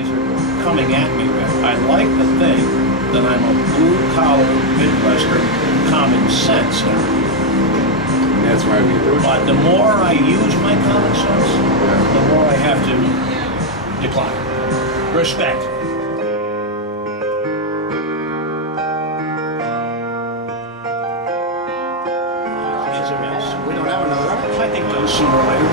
guys are coming at me with. I like to think that I'm a blue-collar, Midwestern, common sense guy. That's right. But the more I use my common sense, the more I have to decline. Respect. It's a mess. We don't have another option. I think we'll sooner or later.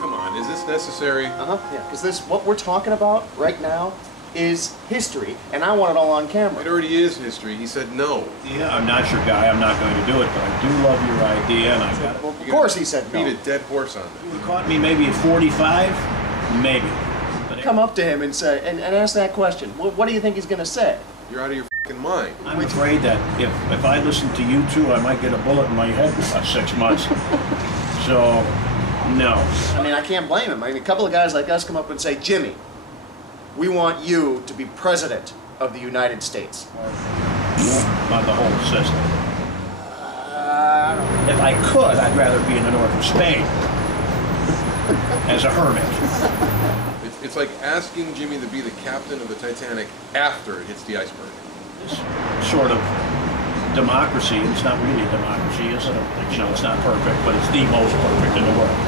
Come on, is this necessary? Yeah, because what we're talking about right now is history, and I want it all on camera. It already is history. He said no. Yeah, I'm not your guy. I'm not going to do it, but I do love your idea, and I've got it. Well, of course he said no. Beat a dead horse on this. You caught me maybe at 45, maybe. But Come up to him and say, and ask that question. What do you think he's going to say? You're out of your f***ing mind. I'm afraid that if I listen to you two, I might get a bullet in my head in about 6 months. So, no. I mean, I can't blame him. I mean, a couple of guys like us come up and say, Jimmy, we want you to be president of the United States. Not the whole system. If I could, I'd rather be in the north of Spain as a hermit. It's like asking Jimmy to be the captain of the Titanic after it hits the iceberg. This sort of democracy, it's not really a democracy, is it? You know, it's not perfect, but it's the most perfect in the world.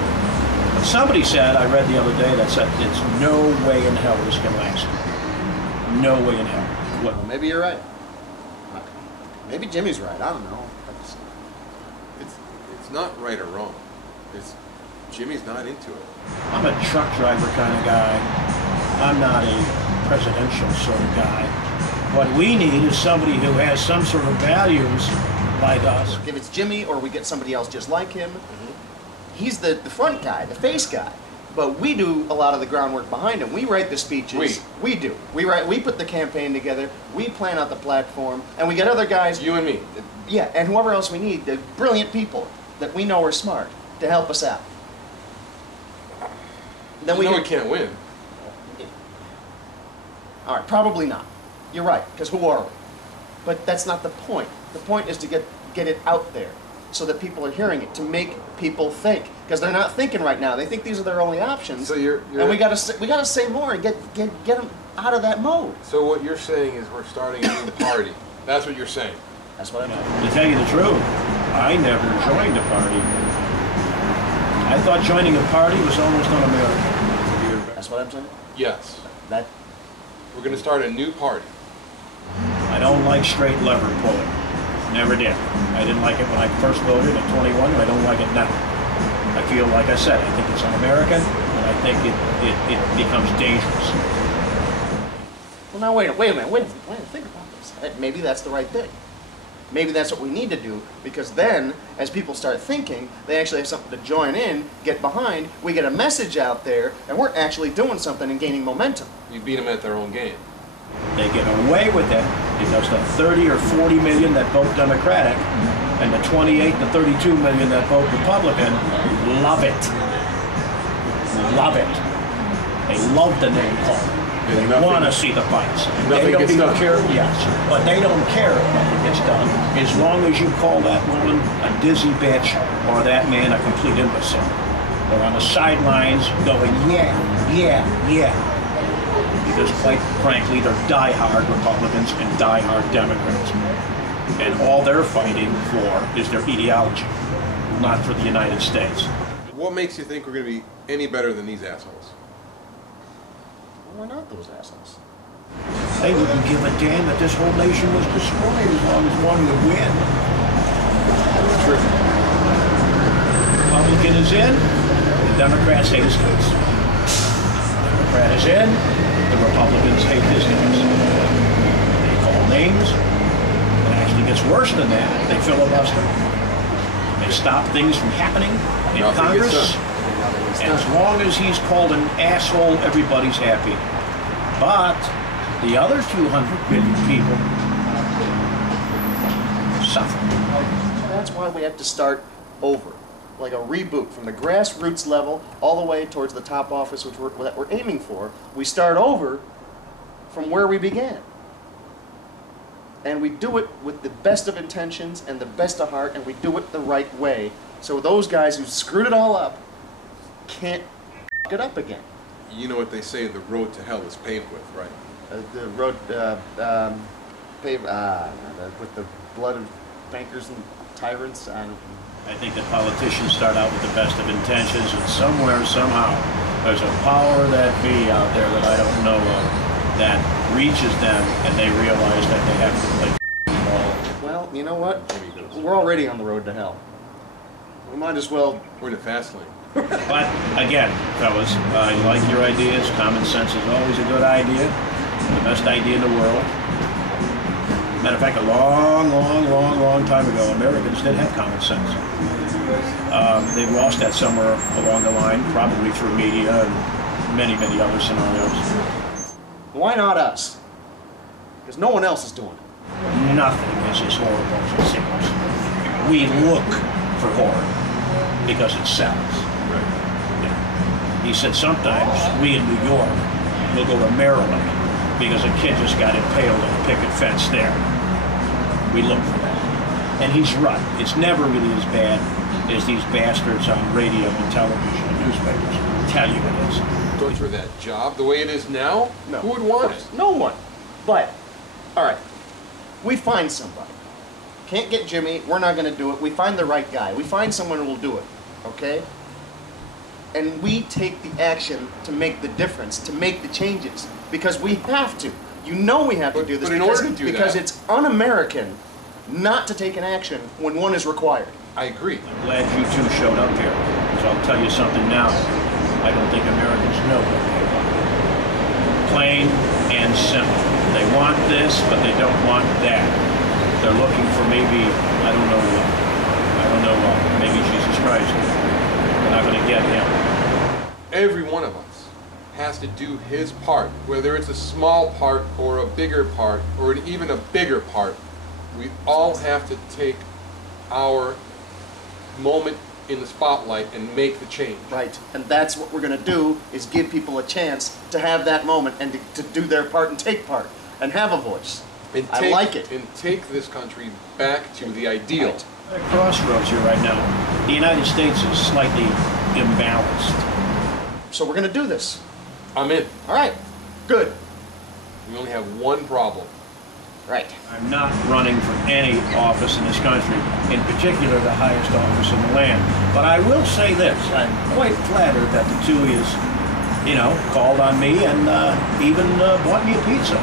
But somebody said, I read the other day, that said, it's no way in hell this can last. No way in hell. What? Well, maybe you're right. Maybe Jimmy's right. I don't know. It's not right or wrong. It's Jimmy's not into it. I'm a truck driver kind of guy. I'm not a presidential sort of guy. What we need is somebody who has some sort of values like us. If it's Jimmy or we get somebody else just like him, he's the front guy, the face guy. But we do a lot of the groundwork behind him. We write the speeches. We do. We put the campaign together. We plan out the platform, and we get other guys. You and me. Yeah, and whoever else we need, the brilliant people that we know are smart to help us out. Then we can't win. All right, probably not. You're right, because who are we? But that's not the point. The point is to get it out there so that people are hearing it, to make people think, because they're not thinking right now. They think these are their only options. So you're and we gotta say more and get them out of that mode. So what you're saying is we're starting a new party. That's what you're saying. That's what I'm saying. To tell you the truth, I never joined a party. I thought joining a party was almost un-American. That's what I'm saying? Yes. That. We're going to start a new party. I don't like straight lever pulling. Never did. I didn't like it when I first voted at 21, and I don't like it now. I feel, like I said, I think it's un-American, and I think it becomes dangerous. Well, now wait a minute. Think about this. Maybe that's the right thing. Maybe that's what we need to do, because then, as people start thinking, they actually have something to join in, get behind, we get a message out there, and we're actually doing something and gaining momentum. You beat them at their own game. They get away with it because the 30 or 40 million that vote Democratic and the 28 to 32 million that vote Republican love it. Love it. They love the name calling. They want to see the fights. They don't even care, yes, but they don't care if nothing gets done as long as you call that woman a dizzy bitch or that man a complete imbecile. They're on the sidelines going, yeah. Because quite frankly, they're die-hard Republicans and die-hard Democrats. And all they're fighting for is their ideology, not for the United States. What makes you think we're going to be any better than these assholes? We're not those assholes. They wouldn't give a damn that this whole nation was destroyed as long as one would win. That's true. The Republican is in, the Democrats hate his guts. The Democrat is in, the Republicans hate his guts. They call names. It actually gets worse than that. They filibuster. They stop things from happening in Congress. And as long as he's called an asshole, everybody's happy. But the other 200 million people suffer. That's why we have to start over, like a reboot from the grassroots level all the way towards the top office, which we're aiming for. We start over from where we began. And we do it with the best of intentions and the best of heart, and we do it the right way. So those guys who screwed it all up can't f it up again. You know what they say, the road to hell is paved with, right? The road, with the blood of bankers and tyrants. I think that politicians start out with the best of intentions, and somewhere, somehow, there's a power that be out there that I don't know of that reaches them, and they realize that they have to play ball. Well, you know what? We're already on the road to hell. We might as well. We're in the fast lane. But again, fellas, I like your ideas. Common sense is always a good idea, the best idea in the world. Matter of fact, a long time ago, Americans did have common sense. They've lost that somewhere along the line, probably through media and many other scenarios. Why not us? Because no one else is doing it. Nothing is as horrible as it seems. We look for horror because it sells. Yeah. He said sometimes we in New York will go to Maryland because a kid just got impaled on a picket fence there. We look for that. And he's right. It's never really as bad as these bastards on radio and television and newspapers tell you it is. Don't for that job the way it is now? No. Who would want it? No one. But, all right, we find somebody. Can't get Jimmy, we're not going to do it. We find the right guy. We find someone who will do it, okay? And we take the action to make the difference, to make the changes, because we have to. You know we have to do this but in because, order to do because that, it's un-American not to take an action when one is required. I agree. I'm glad you two showed up here, because I'll tell you something now. I don't think Americans know what they want. Plain and simple. They want this, but they don't want that. They're looking for maybe, I don't know what, maybe Jesus Christ. They're not going to get him. Every one of us has to do his part, whether it's a small part or a bigger part or even a bigger part. We all have to take our moment in the spotlight and make the change. Right, and that's what we're going to do, is give people a chance to have that moment and to do their part and take part and have a voice. And I like it. And take this country back to the ideal. Right. We're at a crossroads here right now. The United States is slightly imbalanced. So we're going to do this. I'm in. All right, good. We only have one problem. Right. I'm not running for any office in this country, in particular the highest office in the land. But I will say this, I'm quite flattered that the two of you, called on me and even bought me a pizza.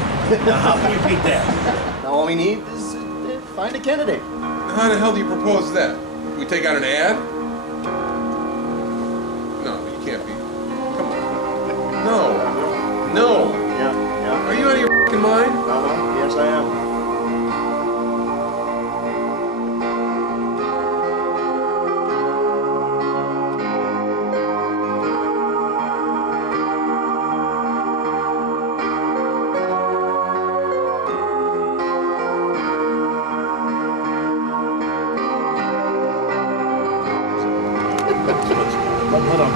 Now, how can you beat that? Now all we need is find a candidate. How the hell do you propose that? We take out an ad? No, you can't be. Come on. No. Yeah. Are you out of your f***ing mind? Yes, I am. Hold on.